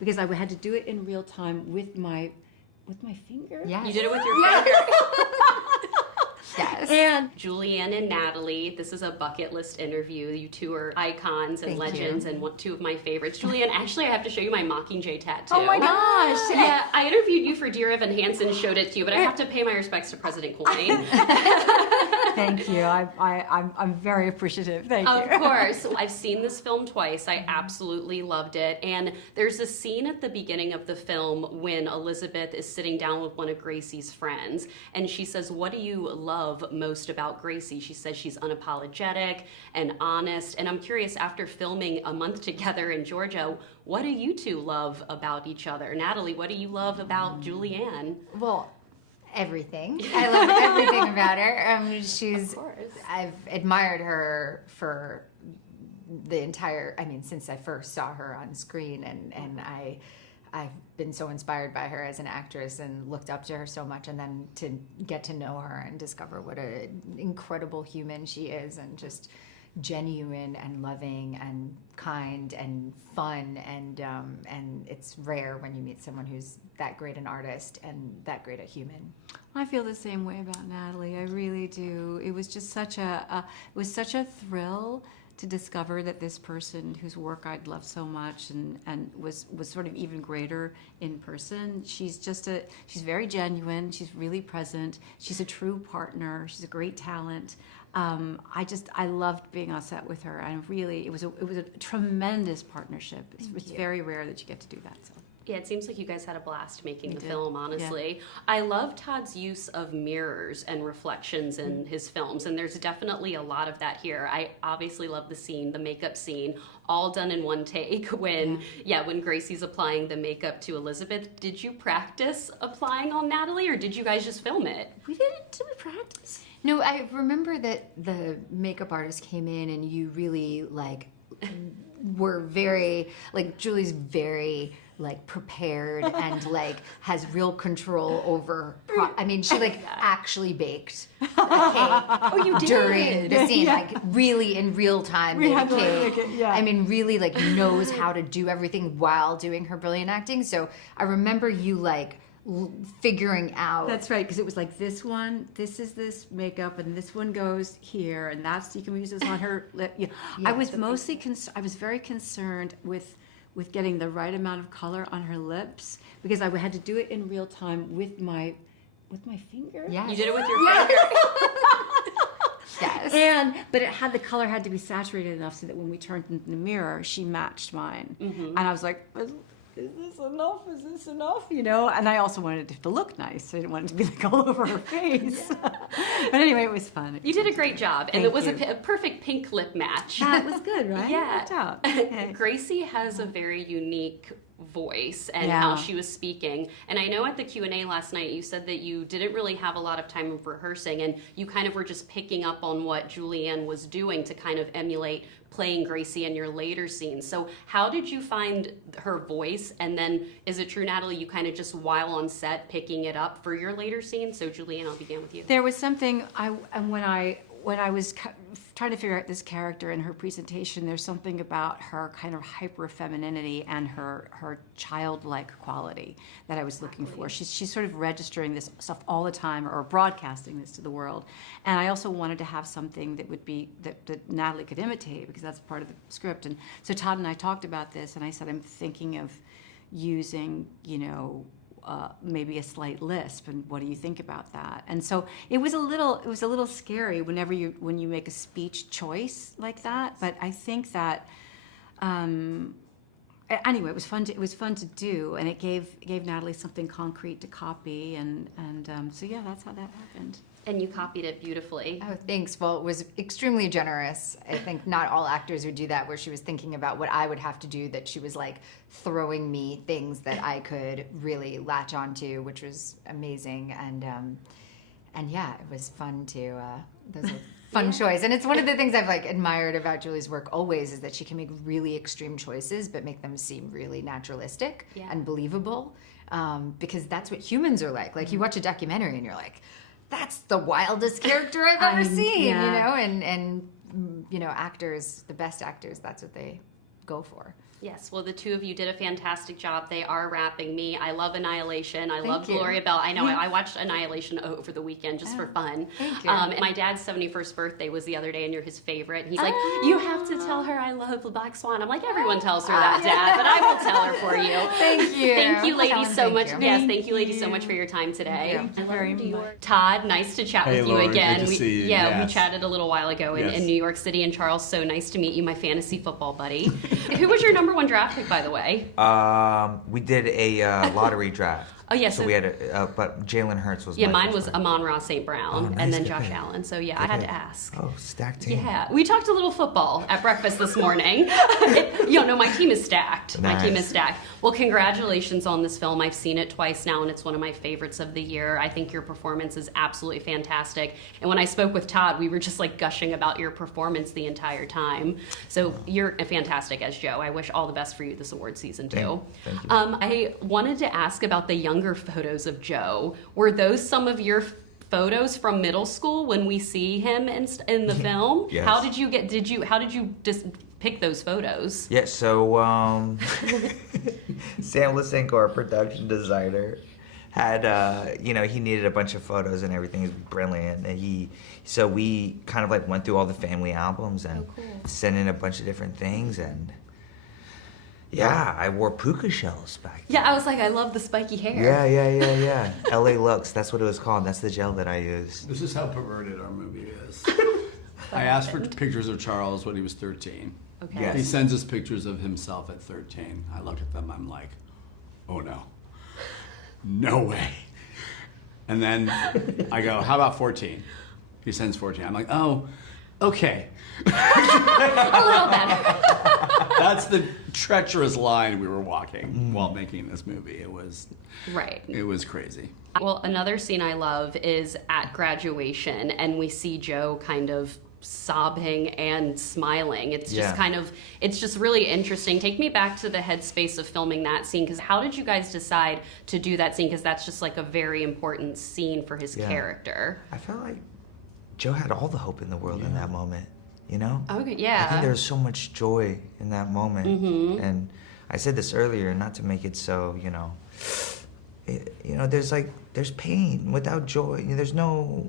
because I had to do it in real time with my finger. Yes. You did it with your finger. Yes. And Julianne and Natalie, this is a bucket list interview. You two are icons and Thank legends you. and two of my favorites. Julianne, actually, I have to show you my Mockingjay tattoo. oh my gosh! Yeah, I interviewed you for Dear Evan Hansen, showed it to you, but I have to pay my respects to President Coin. Thank you. I'm very appreciative. Thank you. Of course. I've seen this film twice. I absolutely loved it. And there's a scene at the beginning of the film when Elizabeth is sitting down with one of Gracie's friends, and she says, "What do you love most about Gracie?" She says she's unapologetic and honest. And I'm curious, after filming a month together in Georgia, what do you two love about each other? Natalie, what do you love about Julianne? Well, everything. I love everything about her. She's. Of course. I've admired her for the entire. I mean, since I first saw her on screen, and I've been so inspired by her as an actress and looked up to her so much, and then to get to know her and discover what an incredible human she is, and just genuine and loving and kind and fun, and it's rare when you meet someone who's that great an artist and that great a human. I feel the same way about Natalie. I really do. It was just such a thrill to discover that this person whose work I'd loved so much and was sort of even greater in person. She's very genuine. She's really present. She's a true partner. She's a great talent. I loved being on set with her, and really, it was a tremendous partnership. It's very rare that you get to do that. So. Yeah, it seems like you guys had a blast making the did. film, honestly. Yeah. I love Todd's use of mirrors and reflections in his films, and there's definitely a lot of that here. I obviously love the makeup scene, all done in one take when Gracie's applying the makeup to Elizabeth. Did you practice applying on Natalie, or did you guys just film it? Did we practice? No, I remember that the makeup artist came in and you really were very, Julie's very prepared and has real control over I mean, she actually baked a cake Oh, you did? during the scene, really in real time made a cake. Yeah. I mean, really knows how to do everything while doing her brilliant acting. So I remember you figuring out. That's right, because it was this one, this is this makeup, and this one goes here, and you can use this on her lip. Yeah. I was I was very concerned with getting the right amount of color on her lips, because I had to do it in real time with my finger. Yes. You did it with your finger. Yes. But the color had to be saturated enough so that when we turned in the mirror, she matched mine. Mm-hmm. And I was like, is this enough? Is this enough? And I also wanted it to look nice. So I didn't want it to be all over her face. But anyway, it was fun. You did a great job. And it was a perfect pink lip match. That was good, right? Yeah. It worked out. Okay. Gracie has a very unique voice and how she was speaking. And I know at the Q&A last night you said that you didn't really have a lot of time of rehearsing, and you kind of were just picking up on what Julianne was doing to kind of emulate playing Gracie in your later scenes. So how did you find her voice? And then is it true, Natalie, you kind of just while on set picking it up for your later scenes? So Julianne, I'll begin with you. There was something when I was trying to figure out this character and her presentation, there's something about her kind of hyper femininity and her childlike quality that I was looking for. She's sort of registering this stuff all the time, or broadcasting this to the world. And I also wanted to have something that would be that Natalie could imitate, because that's part of the script. And so Todd and I talked about this, and I said, I'm thinking of using, maybe a slight lisp, and what do you think about that? And so it was a little scary when you make a speech choice like that. But I think that anyway, it was fun to do, and it gave Natalie something concrete to copy, and so that's how that happened. And you copied it beautifully. Oh, thanks. Well, it was extremely generous. I think not all actors would do that, where she was thinking about what I would have to do, that she was throwing me things that I could really latch onto, which was amazing. And it was fun to, those were fun choice. And it's one of the things I've admired about Julie's work always, is that she can make really extreme choices, but make them seem really naturalistic and believable. Because that's what humans are like. You watch a documentary and you're like, that's the wildest character I've ever seen, and actors, the best actors, that's what they go for. Yes, well, the two of you did a fantastic job. They are wrapping me. I love Annihilation. I love you. Gloria Bell. I know I watched Annihilation over the weekend just for fun. Thank you. And my dad's 71st birthday was the other day, and you're his favorite. And he's like, you have to tell her I love the Black Swan. I'm like, everyone tells her that, Dad, but I will tell her for you. Thank you. Thank you, ladies, Helen, so thank much. you. Yes, thank you, ladies, so much for your time today. Thank you very much. Todd, nice to chat with you Lauren, again. good to see you. Yeah, Yes. we chatted a little while ago in New York City. And Charles, so nice to meet you, my fantasy football buddy. Who was your number one draft pick, by the way? We did a lottery draft. Oh, yes. So we had but Jalen Hurts was. Yeah, my mine first was pick. Amon-Ra St. Brown, Oh, nice, and then good Josh pick. Allen. So yeah, Good I had pick. to ask. Oh, stacked team. Yeah, we talked a little football at breakfast this morning. No, my team is stacked. My team is Nice. stacked. Well, congratulations on this film. I've seen it twice now, and it's one of my favorites of the year. I think your performance is absolutely fantastic. And when I spoke with Todd, we were just like gushing about your performance the entire time. So you're fantastic as Joe. I wish all the best for you this award season too. Thank you. I wanted to ask about the younger photos of Joe. Were those some of your photos from middle school when we see him in the film? Yes. How did you just pick those photos? Yeah, so Sam Lisenko, our production designer, had he needed a bunch of photos and everything. He's brilliant, and so we kind of like went through all the family albums and sent in a bunch of different things, and yeah, I wore puka shells back then. Yeah, I was like, I love the spiky hair. Yeah. LA Lux, that's what it was called. That's the gel that I used. This is how perverted our movie is. I asked for pictures of Charles when he was 13. Okay. Yes. He sends us pictures of himself at 13. I looked at them, I'm like, oh no. No way. And then I go, how about 14? He sends 14. I'm like, oh, okay. A little better. That's the treacherous line we were walking while making this movie. It was Right. crazy. Well, another scene I love is at graduation, and we see Joe kind of sobbing and smiling. It's just Yeah. it's just really interesting. Take me back to the headspace of filming that scene, because how did you guys decide to do that scene? Because that's just like a very important scene for his Yeah. character. I felt like Joe had all the hope in the world in that moment, you know? Okay, I yeah. think there was so much joy in that moment. Mm-hmm. And I said this earlier, not to make it so, there's pain without joy. There's no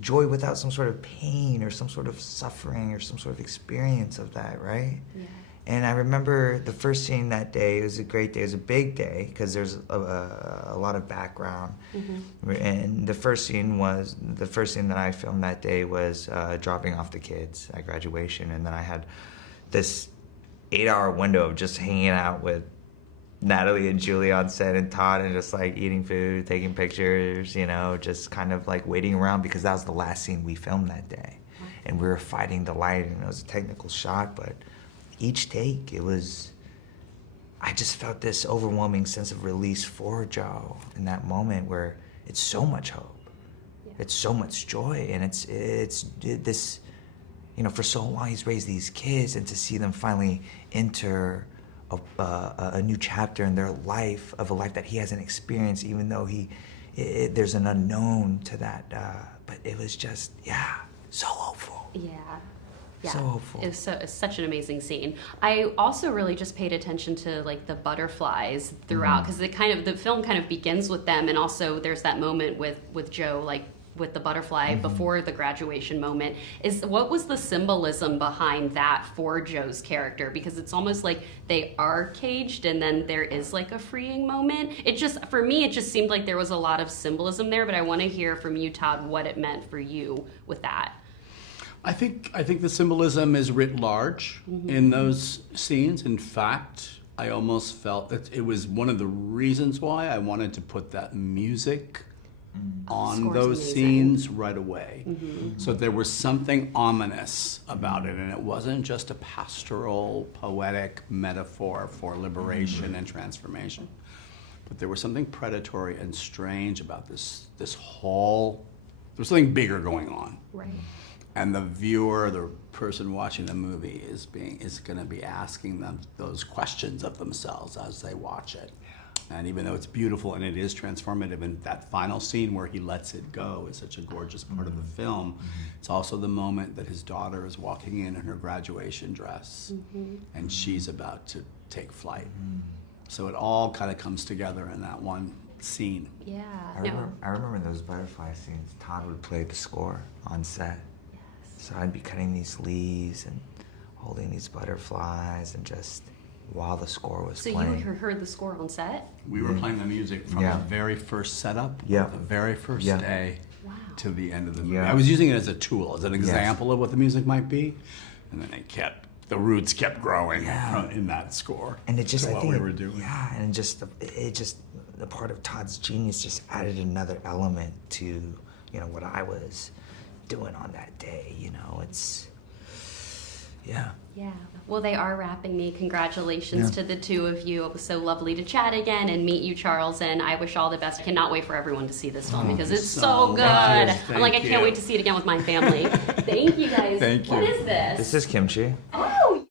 joy without some sort of pain or some sort of suffering or some sort of experience of that, right? Yeah. And I remember the first scene that day. It was a great day. It was a big day because there's a lot of background. Mm-hmm. And the first scene that I filmed that day was dropping off the kids at graduation. And then I had this 8-hour window of just hanging out with Natalie and Julie on set and Todd and just like eating food, taking pictures, just kind of like waiting around because that was the last scene we filmed that day. And we were fighting the light, and it was a technical shot, but each take, I just felt this overwhelming sense of release for Joe in that moment where it's so much hope. Yeah. It's so much joy, and it's this, for so long he's raised these kids, and to see them finally enter a new chapter in their life, of a life that he hasn't experienced, even though there's an unknown to that. But it was just, so hopeful. Yeah. Yeah, so hopeful. It's such an amazing scene. I also really just paid attention to like the butterflies throughout, because the film kind of begins with them, and also there's that moment with Joe, like with the butterfly before the graduation moment. What was the symbolism behind that for Joe's character? Because it's almost like they are caged, and then there is like a freeing moment. For me, it just seemed like there was a lot of symbolism there. But I want to hear from you, Todd, what it meant for you with that. I think the symbolism is writ large in those scenes. In fact, I almost felt that it was one of the reasons why I wanted to put that music on Score's those amazing. scenes right away. So there was something ominous about it, and it wasn't just a pastoral, poetic metaphor for liberation and transformation. But there was something predatory and strange about this whole, there was something bigger going on. Right. And the viewer, the person watching the movie, is going to be asking them those questions of themselves as they watch it. And even though it's beautiful and it is transformative, and that final scene where he lets it go is such a gorgeous part of the film, it's also the moment that his daughter is walking in her graduation dress, and she's about to take flight. So it all kind of comes together in that one scene. Yeah. I remember in those butterfly scenes, Todd would play the score on set. Yes. So I'd be cutting these leaves and holding these butterflies, and just while the score was So playing. you heard the score on set? We were playing the music from Yeah. the very first setup, Yeah. the very first Yeah. day, Wow. to the end of the movie. Yeah. I was using it as a tool, as an example of what the music might be, and then the roots kept growing in that score. And it just, to I what think, we were doing. yeah, and it just, the part of Todd's genius just added another element to, you know, what I was doing on that day. You know, it's, yeah. Yeah. Well, they are wrapping me. Congratulations to the two of you. It was so lovely to chat again and meet you, Charles, and I wish all the best. I cannot wait for everyone to see this film because it's so good. Thank I'm like, I you. can't wait to see it again with my family. Thank you guys. Thank What you. is this? This is kimchi. Oh,